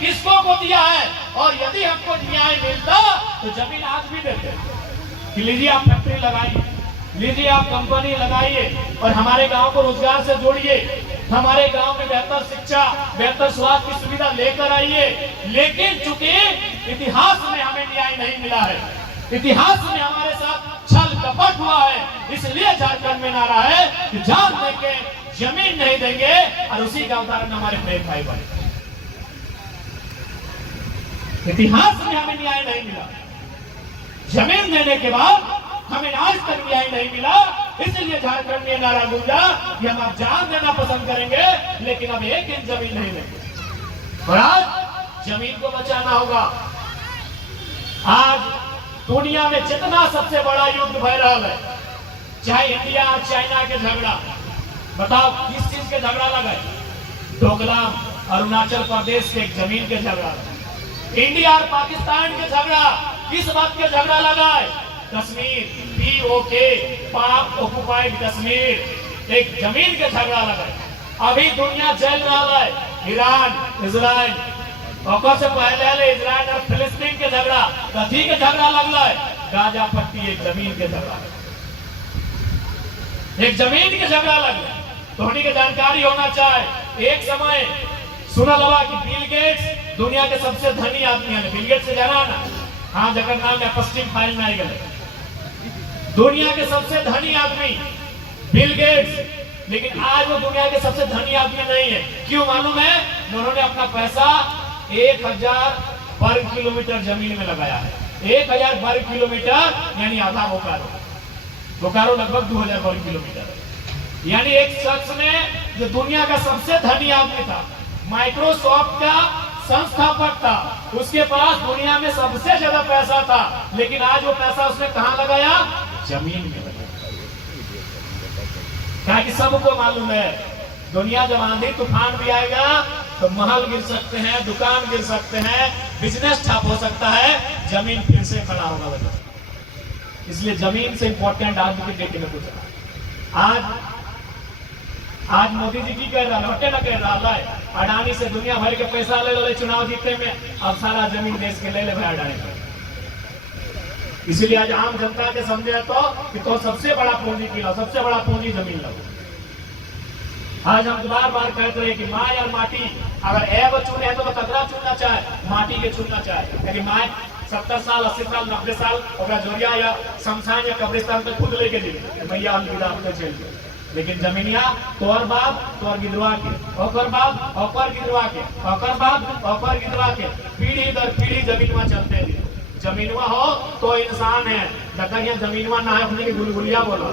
किसको को दिया है, और यदि हमको न्याय मिलता तो जमीन आज भी देते कि लीजिए आप फैक्ट्री लगाइए, लीजिए आप कंपनी लगाइए और हमारे गांव को रोजगार से जोड़िए, हमारे गांव में बेहतर शिक्षा, बेहतर स्वास्थ्य की सुविधा लेकर आइए। लेकिन चूंकि इतिहास में हमें न्याय नहीं मिला है, इतिहास में हमारे साथ छल कपट हुआ है, इसलिए झारखंड में नारा है कि जान देंगे जमीन नहीं देंगे। और उसी का उदाहरण हमारे प्रेम भाई बने। इतिहास में हमें न्याय नहीं मिला, जमीन देने के बाद हमें आज तक न्याय नहीं मिला, इसलिए झारखंड में नारा गूंजा कि हम अब जान देना पसंद करेंगे लेकिन अब एक इंच जमीन नहीं देंगे। और आज जमीन को बचाना होगा। आज दुनिया में जितना सबसे बड़ा युद्ध भय रहा है, चाहे इंडिया और चाइना के झगड़ा, बताओ किस चीज के झगड़ा लगा है? डोकलाम अरुणाचल प्रदेश के जमीन के झगड़ा, इंडिया और पाकिस्तान के झगड़ा, किस बात के झगड़ा लगा है? कश्मीर, POK, पाक ऑक्युपाइड कश्मीर, एक जमीन के झगड़ा लगा है। अभी दुनिया जल रहा है, ईरान, इजराइल, और से पहले इजराइल और फिलिस्तीन के झगड़ा, कथी के झगड़ा लग रहा है? गाजा पट्टी, एक जमीन के झगड़ा, एक जमीन के झगड़ा लग रहा है। धोनी की जानकारी होना चाहे, एक समय सुना लगा कि बिल गेट्स दुनिया के सबसे धनी आदमी है। बिल गेट्स से जाना ना, हाँ जगह नाम है, पश्चिम फाइल में आ गए, दुनिया के सबसे धनी आदमी बिल गेट्स। लेकिन आज वो दुनिया के सबसे धनी आदमी नहीं है। क्यों मालूम है? उन्होंने अपना पैसा 1000 वर्ग किलोमीटर जमीन में लगाया है। 1000 वर्ग किलोमीटर यानी आधा बोकारो, बोकारो लगभग 2000 वर्ग किलोमीटर। यानी एक शख्स ने, जो दुनिया का सबसे धनी आदमी था, माइक्रोसॉफ्ट का संस्थापक था, उसके पास दुनिया में सबसे ज्यादा पैसा था, लेकिन आज वो पैसा उसने कहां लगाया? जमीन में लगाया। ताकि सबको मालूम है दुनिया जब आंधी तूफान भी आएगा तो महल गिर सकते हैं, दुकान गिर सकते हैं, बिजनेस ठप हो सकता है, जमीन फिर से खड़ा होगा। इसलिए जमीन से इंपॉर्टेंट आज की डेट में कुछ आज मोदी जी की कह रहा है, ना कह रहा है अडानी से दुनिया भर के पैसा ले लो चुनाव जीतने में, अब सारा जमीन देश के ले ले भाई अडानी का। इसीलिए आज आम जनता के समझे तो सबसे बड़ा पूंजी किला, सबसे बड़ा पूंजी जमीन लगो। आज हम बार बार कहते हैं कि माँ और माटी, अगर एब चुने तो कतरा चुनना चाहे, माटी के चुनना चाहे। यानी माँ 70 साल 80 साल 90 साल जोरिया या शमशान या कब्रिस्तान तक खुद लेके दिए भैया अलविदा आपको चल गए। लेकिन जमीनिया तोर बाप तोर गिदवा के, ओकर बाप ओकर गिदवा के, ओकर बाप ओकर गिदवा के, पीढ़ी दर पीढ़ी जमीनवा चलते रहे। जमीनवा हो तो इंसान है, जगह यहाँ जमीनवा ना है अपने की गुलगुलिया बोला।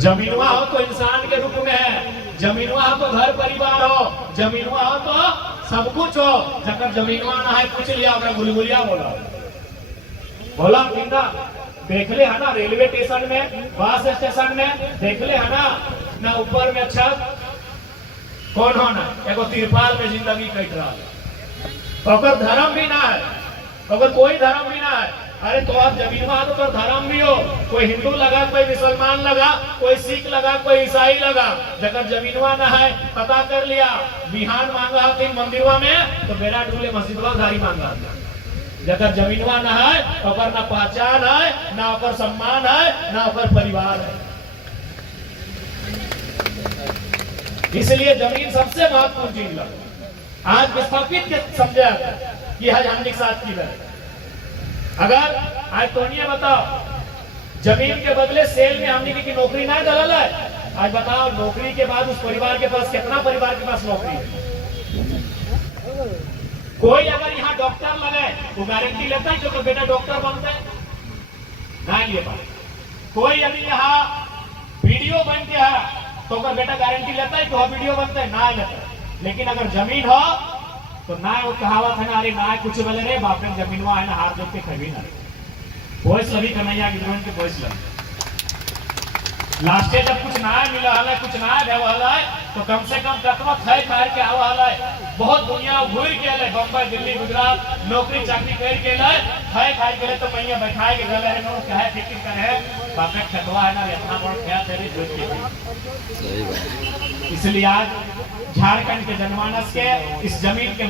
जमीनवा हो तो इंसान के रूप में है, जमीनवा हो तो घर परिवार हो, जमीनवा हो तो सब कुछ हो। जब जमीनवा ना है कुछ लिया अपना गुलगुलिया बोला। बोला किंदा देख ले है ना, रेलवे स्टेशन में, बस स्टेशन में देख ले है ना ऊपर में अच्छा कौन हो ना, एगो तिरपाल में जिंदगी कट रहा है। अगर धर्म भी ना है, अगर कोई धर्म भी ना है, अरे तो आप जमीन में तो धर्म भी हो, कोई हिंदू लगा, कोई मुसलमान लगा, कोई सिख लगा, कोई ईसाई लगा। जब जमीनवा ना है पता कर लिया, बिहान मांगा है मंदिरवा में तो बेरा डूले मस्जिदवा गाड़ी मांगा। जब जमीनवा ना है तो ना पहचान है, ना ओकर सम्मान है, ना ओकर परिवार है। इसलिए जमीन सबसे महत्वपूर्ण चीज है। आज विस्थापित के समझा कि आज हमने साथ की है। अगर आज तो नहीं बताओ जमीन के बदले सेल में हमने की नौकरी ना दलाल है। आज बताओ नौकरी के बाद उस परिवार के पास कितना परिवार के पास नौकरी है? कोई अगर यहाँ डॉक्टर लगे वो गारंटी लेता है जो बेटा डॉक्टर बनता है? ना ये बात। कोई यदि यहाँ वीडियो बन के है तो अगर बेटा गारंटी लेता है तो वीडियो बनता है? ना लेता है। लेकिन अगर जमीन हो तो ना वो कहावत है ना, अरे ना कुछ बोले रे बाप ने जमीन है ना, हाथ जोड़ के खबी ना भोज लभी कन्हैया की के भोज लगी। लास्टे जब कुछ ना मिला है, कुछ ना है तो कम से कम कतवा खाए खाए के आवा है। बहुत दुनिया घूर के ले, बम्बई दिल्ली गुजरात नौकरी चाकरी कर के ले, खाए खाए के ले तो मैया बैठाए के गले है नो क्या है फिक्र करे बाप ने खतवा है ना, इतना बड़ा क्या तेरी जोड़ के। सही बात। इसलिए आज झारखंड के जनमानस के इस जमीन के